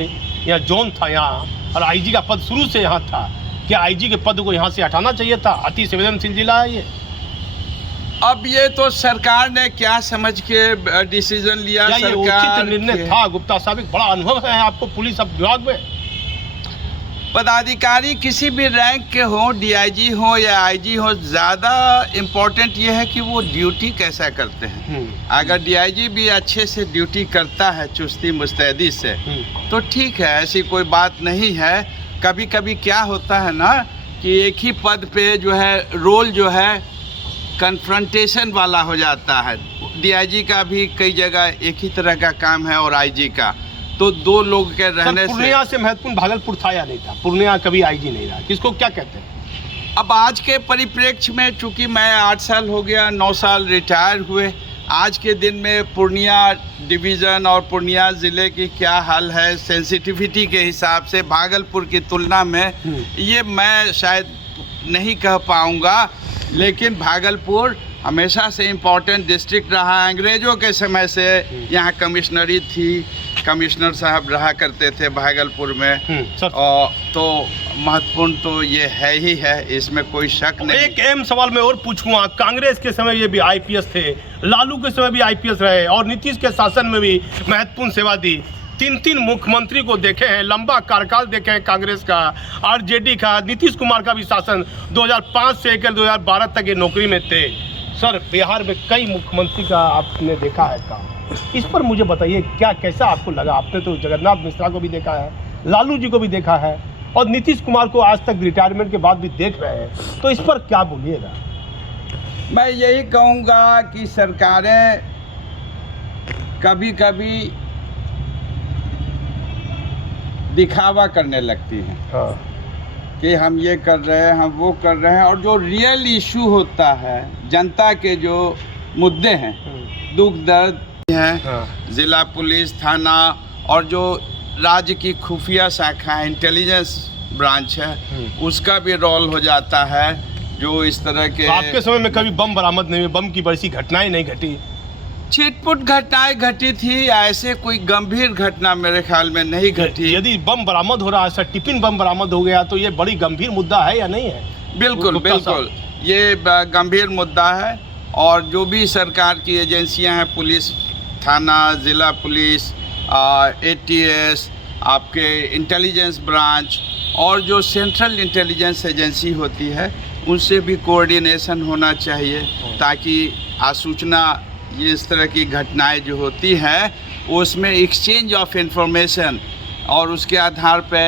यहाँ जोन था यहाँ, और IG का पद शुरू से यहाँ था, क्या IG के पद को यहाँ से हटाना चाहिए था? अति संवेदनशील जिला है ये। अब ये तो सरकार ने क्या समझ के डिसीजन लिया, ये उचित निर्णय था? गुप्ता साहब, एक बड़ा अनुभव है आपको पुलिस विभाग में। पदाधिकारी किसी भी रैंक के हो, DIG हो या IG हो, ज़्यादा इम्पोर्टेंट ये है कि वो ड्यूटी कैसा करते हैं। अगर DIG भी अच्छे से ड्यूटी करता है चुस्ती मुस्तैदी से तो ठीक है, ऐसी कोई बात नहीं है। कभी कभी क्या होता है ना कि एक ही पद पे जो है रोल जो है कन्फ्रंटेशन वाला हो जाता है। DIG का भी कई जगह एक ही तरह का काम है और IG का, तो दो लोग के रहने से। पूर्णिया से महत्वपूर्ण भागलपुर था या नहीं था? पूर्णिया कभी IG नहीं रहा, किसको क्या कहते हैं? अब आज के परिप्रेक्ष्य में चूंकि मैं 8 साल हो गया, 9 साल रिटायर हुए, आज के दिन में पूर्णिया डिवीज़न और पूर्णिया ज़िले की क्या हाल है सेंसिटिविटी के हिसाब से भागलपुर की तुलना में, ये मैं शायद नहीं कह पाऊँगा। लेकिन भागलपुर हमेशा से इम्पोर्टेंट डिस्ट्रिक्ट रहा, अंग्रेज़ों के समय से यहाँ कमिश्नरी थी, कमिश्नर साहब रहा करते थे भागलपुर में। और तो महत्वपूर्ण तो ये है ही है, इसमें कोई शक नहीं। एक अहम सवाल मैं और पूछूंगा, कांग्रेस के समय ये भी IPS थे, लालू के समय भी IPS रहे और नीतीश के शासन में भी महत्वपूर्ण सेवा दी। 3 मुख्यमंत्री को देखे हैं, लंबा कार्यकाल देखे हैं कांग्रेस का, RJD का, नीतीश कुमार का भी शासन 2005 से लेकर 2012 तक ये नौकरी में थे। सर, बिहार में कई मुख्यमंत्री का आपने देखा है काम, इस पर मुझे बताइए क्या कैसा आपको लगा? आपने तो जगन्नाथ मिश्रा को भी देखा है, लालू जी को भी देखा है और नीतीश कुमार को आज तक रिटायरमेंट के बाद भी देख रहे हैं, तो इस पर क्या बोलिएगा? मैं यही कहूँगा कि सरकारें कभी कभी दिखावा करने लगती हैं। हाँ। कि हम ये कर रहे हैं, हम वो कर रहे हैं, और जो रियल इशू होता है, जनता के जो मुद्दे हैं, दुख दर्द हैं, ज़िला पुलिस थाना और जो राज्य की खुफिया शाखा है, इंटेलिजेंस ब्रांच है, उसका भी रोल हो जाता है। जो इस तरह के आपके समय में कभी बम बरामद नहीं हुए, बम की बड़ी घटनाएं नहीं घटी? छिटपुट घटनाएं घटी थी, ऐसे कोई गंभीर घटना मेरे ख्याल में नहीं घटी। यदि बम बरामद हो रहा है सर, टिफिन बम बरामद हो गया, तो ये बड़ी गंभीर मुद्दा है या नहीं है? बिल्कुल बिल्कुल, ये गंभीर मुद्दा है। और जो भी सरकार की एजेंसियां हैं, पुलिस थाना, ज़िला पुलिस, ATS, आपके इंटेलिजेंस ब्रांच और जो सेंट्रल इंटेलिजेंस एजेंसी होती है, उनसे भी कोऑर्डिनेशन होना चाहिए, ताकि आसूचना ये इस तरह की घटनाएं जो होती हैं उसमें एक्सचेंज ऑफ इंफॉर्मेशन और उसके आधार पे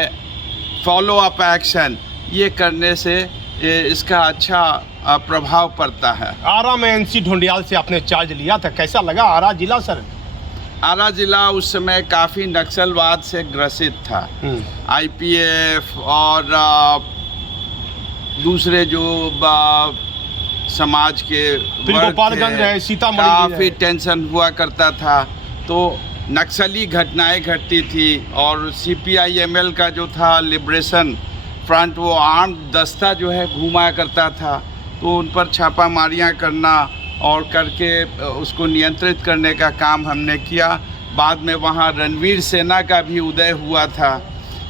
फॉलो अप एक्शन ये करने से इसका अच्छा प्रभाव पड़ता है। आरा में NC ढोंडियाल से आपने चार्ज लिया था, कैसा लगा आरा जिला सर? आरा जिला उस समय काफ़ी नक्सलवाद से ग्रसित था। IPF और दूसरे जो समाज के गोपालगंज है, सीतामढ़ी काफ़ी टेंशन हुआ करता था, तो नक्सली घटनाएं घटती थी। और CPI-ML का जो था लिबरेशन फ्रंट, वो आर्म्ड दस्ता जो है घुमा करता था, तो उन पर छापामारियां करना और करके उसको नियंत्रित करने का काम हमने किया। बाद में वहाँ रणवीर सेना का भी उदय हुआ था,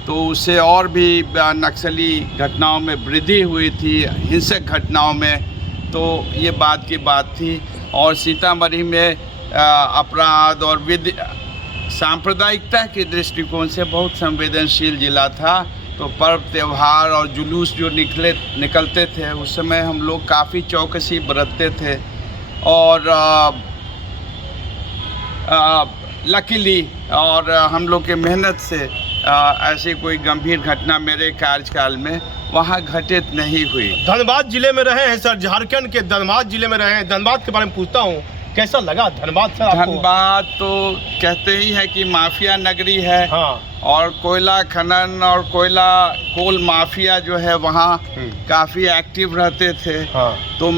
तो उससे और भी नक्सली घटनाओं में वृद्धि हुई थी, हिंसक घटनाओं में। तो ये बात की बात थी। और सीतामढ़ी में अपराध और सांप्रदायिकता के दृष्टिकोण से बहुत संवेदनशील जिला था, तो पर्व त्यौहार और जुलूस जो निकलते थे, उस समय हम लोग काफ़ी चौकसी बरतते थे। और लकीली और हम लोग के मेहनत से ऐसी कोई गंभीर घटना मेरे कार्यकाल में वहाँ घटित नहीं हुई। धनबाद जिले में रहे हैं सर, झारखंड के धनबाद जिले में रहे हैं, धनबाद के बारे में पूछता हूँ, कैसा लगा धनबाद सर आपको? धनबाद तो कहते ही है कि माफिया नगरी है। हाँ। और कोयला खनन और कोल माफिया जो है वहाँ काफ़ी एक्टिव रहते थे। हाँ। तो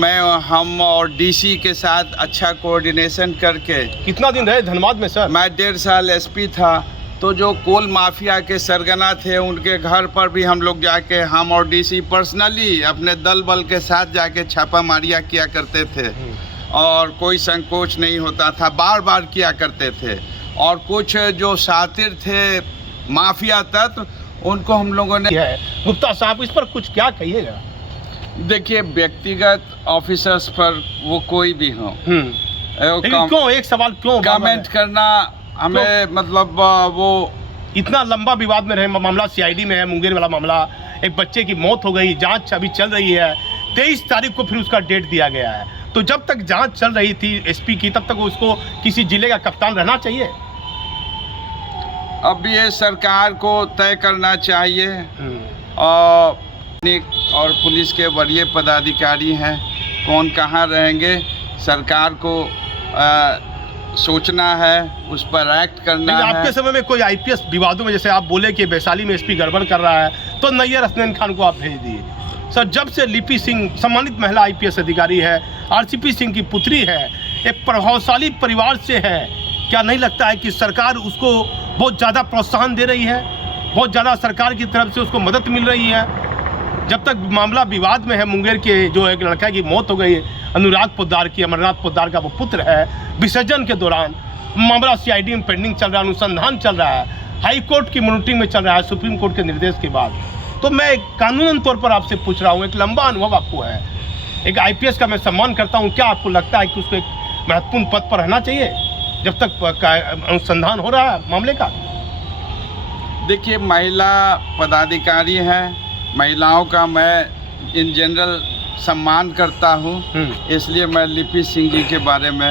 हम और DC के साथ अच्छा कोऑर्डिनेशन करके। कितना दिन रहे धनबाद में सर? मैं 1.5 साल SP था। तो जो कोल माफिया के सरगना थे, उनके घर पर भी हम लोग जाके, हम और DC पर्सनली अपने दल बल के साथ जाके छापामारियाँ किया करते थे, और कोई संकोच नहीं होता था, बार बार किया करते थे। और कुछ जो शातिर थे माफिया तत्व, उनको हम लोगों ने। गुप्ता साहब, इस पर कुछ क्या कहिएगा? देखिए, व्यक्तिगत ऑफिसर्स पर वो कोई भी हो, क्यों एक सवाल क्यों कमेंट करना हमें, मतलब वो इतना लंबा विवाद में रहे, मामला CID में है, मुंगेर वाला मामला, एक बच्चे की मौत हो गई, जांच अभी चल रही है, 23 तारीख को फिर उसका डेट दिया गया है। तो जब तक जांच चल रही थी SP की, तब तक उसको किसी जिले का कप्तान रहना चाहिए। अब ये सरकार को तय करना चाहिए। और पुलिस के वरीय पदाधिकारी हैं, कौन कहाँ रहेंगे, सरकार को सोचना है, उस पर एक्ट करना है। आपके समय में कोई IPS विवादों में, जैसे आप बोले कि वैशाली में SP गड़बड़ कर रहा है, तो नैयर हसनैन खान को आप भेज दिए सर। जब से लिपि सिंह सम्मानित महिला IPS अधिकारी है, RCP सिंह की पुत्री है, एक प्रभावशाली परिवार से है, क्या नहीं लगता है कि सरकार उसको बहुत ज़्यादा प्रोत्साहन दे रही है, बहुत ज़्यादा सरकार की तरफ से उसको मदद मिल रही है? जब तक मामला विवाद में है, मुंगेर के जो एक लड़का की मौत हो गई, अनुराग पोद्दार की, अमरनाथ पोद्दार का वो पुत्र है, विसर्जन के दौरान मामला CID में पेंडिंग चल रहा है, अनुसंधान चल रहा है, हाई कोर्ट की मॉनिटरिंग में चल रहा है, सुप्रीम कोर्ट के निर्देश के बाद। तो मैं कानूनन तौर पर आपसे पूछ रहा हूँ, एक लंबा अनुभव आपको है, एक IPS का मैं सम्मान करता हूँ, क्या आपको लगता है कि उसको एक महत्वपूर्ण पद पर रहना चाहिए जब तक अनुसंधान हो रहा है मामले का? देखिए, महिला पदाधिकारी हैं, महिलाओं का मैं इन जनरल सम्मान करता हूँ, इसलिए मैं लिपि सिंह जी के बारे में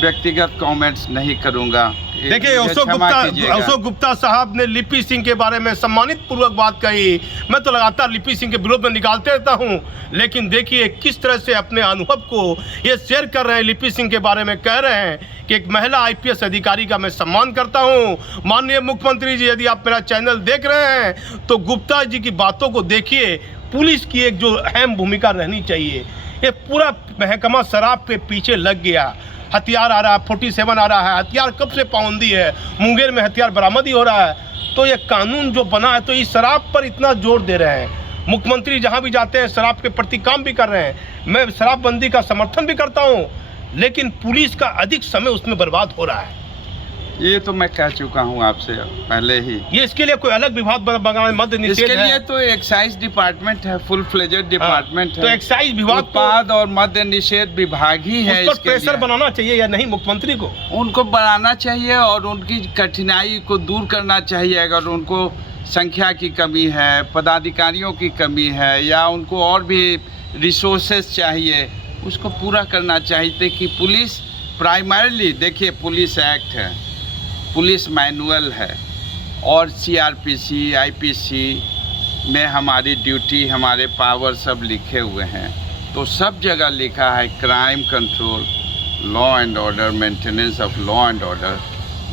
व्यक्तिगत कमेंट्स नहीं करूँगा। देखिए, अशोक गुप्ता साहब ने लिपि सिंह के बारे में सम्मानित पूर्वक बात कही। मैं तो लगातार लिपि सिंह के विरोध में निकालते रहता हूं, लेकिन देखिए किस तरह से अपने अनुभव को ये शेयर कर रहे हैं। लिपि सिंह के बारे में कह रहे हैं कि एक महिला IPS अधिकारी का मैं सम्मान करता हूं। माननीय मुख्यमंत्री जी, यदि आप मेरा चैनल देख रहे हैं तो गुप्ता जी की बातों को देखिए। पुलिस की एक जो अहम भूमिका रहनी चाहिए, ये पूरा महकमा शराब के पीछे लग गया। हथियार आ रहा है, 47 आ रहा है, हथियार कब से पाबंदी है, मुंगेर में हथियार बरामद ही हो रहा है। तो ये कानून जो बना है, तो इस शराब पर इतना जोर दे रहे हैं। मुख्यमंत्री जहां भी जाते हैं शराब के प्रति काम भी कर रहे हैं। मैं शराबबंदी का समर्थन भी करता हूं, लेकिन पुलिस का अधिक समय उसमें बर्बाद हो रहा है। ये तो मैं कह चुका हूँ आपसे पहले ही। ये इसके लिए कोई अलग विभाग बनाए, मद्य निषेध इसके लिए है? तो एक्साइज डिपार्टमेंट है, फुल फ्लेजेड डिपार्टमेंट है। तो एक्साइज विभाग उत्पाद और मद्य निषेध विभाग ही है। उस पर प्रेशर बनाना चाहिए या नहीं मुख्यमंत्री को? उनको बनाना चाहिए और उनकी कठिनाई को दूर करना चाहिए। अगर उनको संख्या की कमी है, पदाधिकारियों की कमी है, या उनको और भी रिसोर्सेज चाहिए, उसको पूरा करना चाहिए कि पुलिस प्राइमरीली, देखिए पुलिस एक्ट है, पुलिस मैनुअल है और सीआरपीसी, आईपीसी में हमारी ड्यूटी, हमारे पावर सब लिखे हुए हैं। तो सब जगह लिखा है crime control, law and order, maintenance of law and order,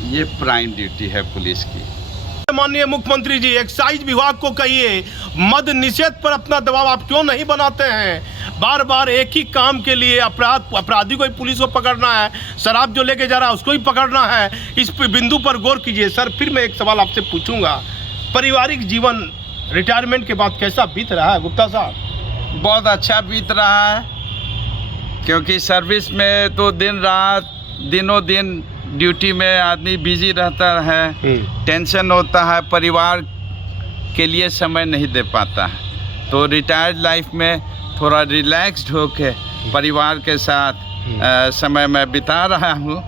ये प्राइम ड्यूटी है पुलिस की। माननीय मुख्यमंत्री जी, एक्साइज विभाग को कहिए मद्य निषेध पर अपना दबाव आप क्यों नहीं बनाते हैं? बार बार एक ही काम के लिए अपराधी को ही पुलिस को पकड़ना है, शराब जो लेके जा रहा है उसको ही पकड़ना है। इस बिंदु पर गौर कीजिए। सर, फिर मैं एक सवाल आपसे पूछूंगा, पारिवारिक जीवन रिटायरमेंट के बाद कैसा बीत रहा है गुप्ता साहब? बहुत अच्छा बीत रहा है, क्योंकि सर्विस में तो दिन रात, दिनों दिन ड्यूटी में आदमी बिजी रहता है, टेंशन होता है, परिवार के लिए समय नहीं दे पाता है। तो रिटायर्ड लाइफ में थोड़ा रिलैक्स्ड होके परिवार के साथ समय मैं बिता रहा हूँ,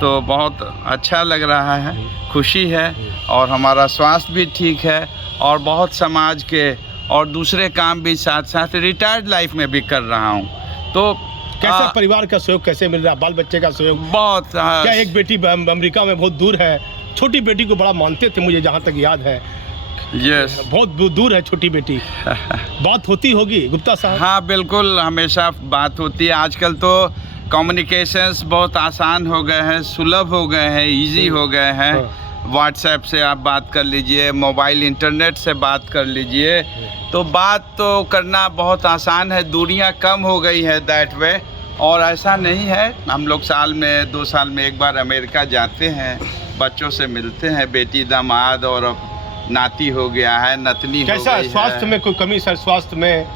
तो बहुत अच्छा लग रहा है, खुशी है। और हमारा स्वास्थ्य भी ठीक है और बहुत समाज के और दूसरे काम भी साथ साथ रिटायर्ड लाइफ में भी कर रहा हूँ। तो कैसा परिवार का सहयोग कैसे मिल रहा है, बाल बच्चे का सहयोग? बहुत। क्या एक बेटी अमेरिका में बहुत दूर है, छोटी बेटी को बड़ा मानते थे मुझे जहाँ तक याद है। यस, बहुत दूर है छोटी बेटी। बात होती होगी गुप्ता साहब? हाँ बिल्कुल, हमेशा बात होती है। आजकल तो कम्युनिकेशंस बहुत आसान हो गए हैं, सुलभ हो गए हैं, इजी हो गए हैं। व्हाट्सएप से आप बात कर लीजिए, मोबाइल इंटरनेट से बात कर लीजिए, तो बात तो करना बहुत आसान है, दूरियां कम हो गई है दैट वे। और ऐसा नहीं है, हम लोग साल में 2 साल में एक बार अमेरिका जाते हैं, बच्चों से मिलते हैं, बेटी दामाद और नाती हो गया है, नतनी हो गई है। कैसा स्वास्थ्य में कोई कमी सर? स्वास्थ्य में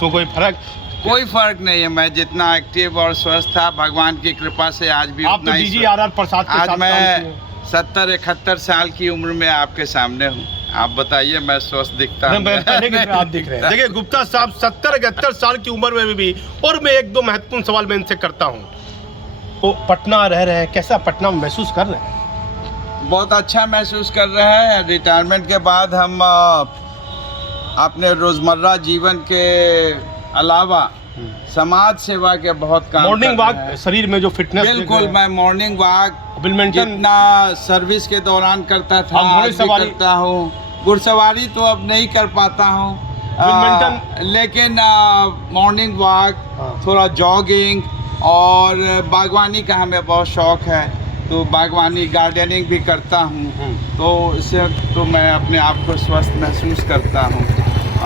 कोई फर्क? कोई फर्क नहीं है। मैं जितना एक्टिव और स्वस्थ था, भगवान की कृपा से आज भी आप तो DGRR प्रसाद के आज साथ मैं 70-71 साल की उम्र में आपके सामने हूँ। आप बताइए, मैं स्वस्थ दिखता हूँ? आप दिख रहे हैं। देखिए गुप्ता साहब, 70-71 साल की उम्र में भी, और मैं 1-2 महत्वपूर्ण सवाल मैं इनसे करता हूँ। तो पटना रह रहे हैं, कैसा पटना में महसूस कर रहे हैं? बहुत अच्छा महसूस कर रहे हैं। रिटायरमेंट के बाद हम अपने रोज़मर्रा जीवन के अलावा समाज सेवा के बहुत काम मॉर्निंग वॉक, शरीर में जो फिटनेस? बिल्कुल, मैं मॉर्निंग वॉक बैडमिंटन जितना सर्विस के दौरान करता था, घोड़े आज भी सवारी करता हूँ। घुड़सवारी तो अब नहीं कर पाता हूँ, लेकिन मॉर्निंग वॉक, थोड़ा जॉगिंग और बागवानी का हमें बहुत शौक है, तो बागवानी गार्डनिंग भी करता हूँ। तो इससे तो मैं अपने आप को स्वस्थ महसूस करता हूँ।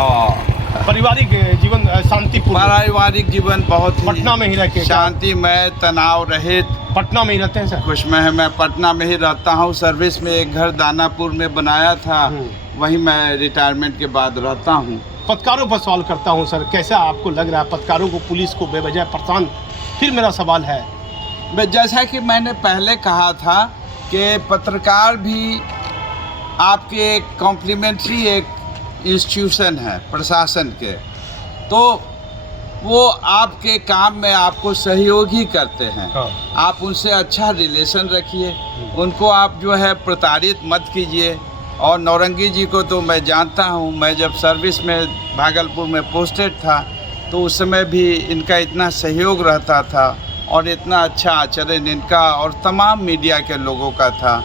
और पारिवारिक जीवन शांतिपूर्ण? पारिवारिक जीवन बहुत ही पटना में ही रहते? शांतिमय, तनाव रहित। पटना में ही रहते हैं सर? खुश मैं पटना में ही रहता हूँ। सर्विस में एक घर दानापुर में बनाया था, वहीं मैं रिटायरमेंट के बाद रहता हूँ। पत्रकारों पर सवाल करता हूँ सर, कैसा आपको लग रहा है पत्रकारों को पुलिस को बेवजह परेशान? फिर मेरा सवाल है, जैसा कि मैंने पहले कहा था कि पत्रकार भी आपके एक कॉम्प्लीमेंट्री एक इंस्टीट्यूशन है प्रशासन के, तो वो आपके काम में आपको सहयोग ही करते हैं। आप उनसे अच्छा रिलेशन रखिए, उनको आप जो है प्रताड़ित मत कीजिए। और नौरंगी जी को तो मैं जानता हूँ, मैं जब सर्विस में भागलपुर में पोस्टेड था तो उस समय भी इनका इतना सहयोग रहता था और इतना अच्छा आचरण इनका और तमाम मीडिया के लोगों का था।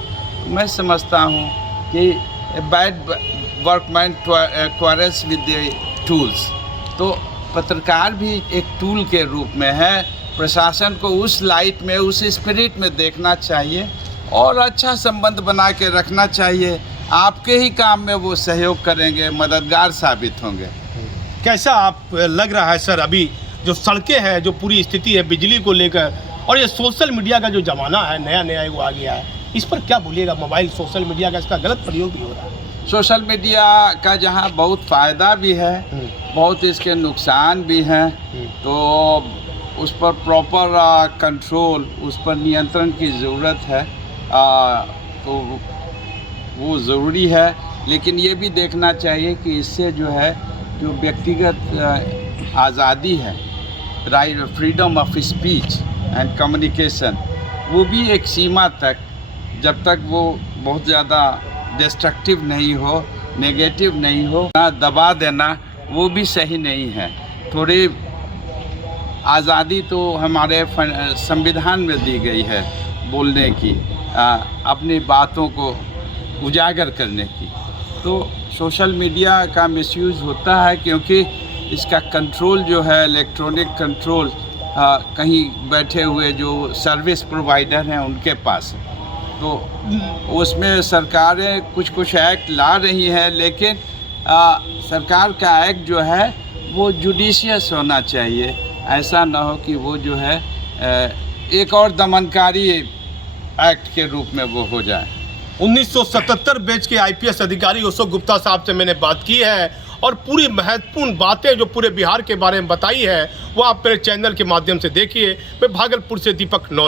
मैं समझता हूँ कि bad workman quarrels with the tools, तो पत्रकार भी एक टूल के रूप में है। प्रशासन को उस लाइट में, उस स्पिरिट में देखना चाहिए और अच्छा संबंध बना के रखना चाहिए। आपके ही काम में वो सहयोग करेंगे, मददगार साबित होंगे। कैसा आप लग रहा है सर, अभी जो सड़कें हैं, जो पूरी स्थिति है बिजली को लेकर, और ये सोशल मीडिया का जो ज़माना है, नया वो आ गया है, इस पर क्या बोलिएगा? मोबाइल सोशल मीडिया का इसका गलत प्रयोग भी हो रहा है। सोशल मीडिया का जहाँ बहुत फ़ायदा भी है, बहुत इसके नुकसान भी हैं। तो उस पर प्रॉपर कंट्रोल, उस पर नियंत्रण की ज़रूरत है। तो वो ज़रूरी है, लेकिन ये भी देखना चाहिए कि इससे जो है जो व्यक्तिगत आज़ादी है, right, freedom of speech and communication, वो भी एक सीमा तक, जब तक वो बहुत ज़्यादा डिस्ट्रक्टिव नहीं हो, नेगेटिव नहीं हो, ना दबा देना, वो भी सही नहीं है। थोड़ी आज़ादी तो हमारे संविधान में दी गई है बोलने की, अपनी बातों को उजागर करने की। तो सोशल मीडिया का मिसयूज़ होता है क्योंकि इसका कंट्रोल जो है, इलेक्ट्रॉनिक कंट्रोल, कहीं बैठे हुए जो सर्विस प्रोवाइडर हैं उनके पास है। तो उसमें सरकारें कुछ एक्ट ला रही हैं, लेकिन सरकार का एक्ट जो है वो जुडिशियस होना चाहिए। ऐसा ना हो कि वो जो है एक और दमनकारी एक्ट के रूप में वो हो जाए। 1977 बैच के आईपीएस अधिकारी अशोक गुप्ता साहब से मैंने बात की है और पूरी महत्वपूर्ण बातें जो पूरे बिहार के बारे में बताई है वो आप मेरे चैनल के माध्यम से देखिए। मैं भागलपुर से दीपक नौरे।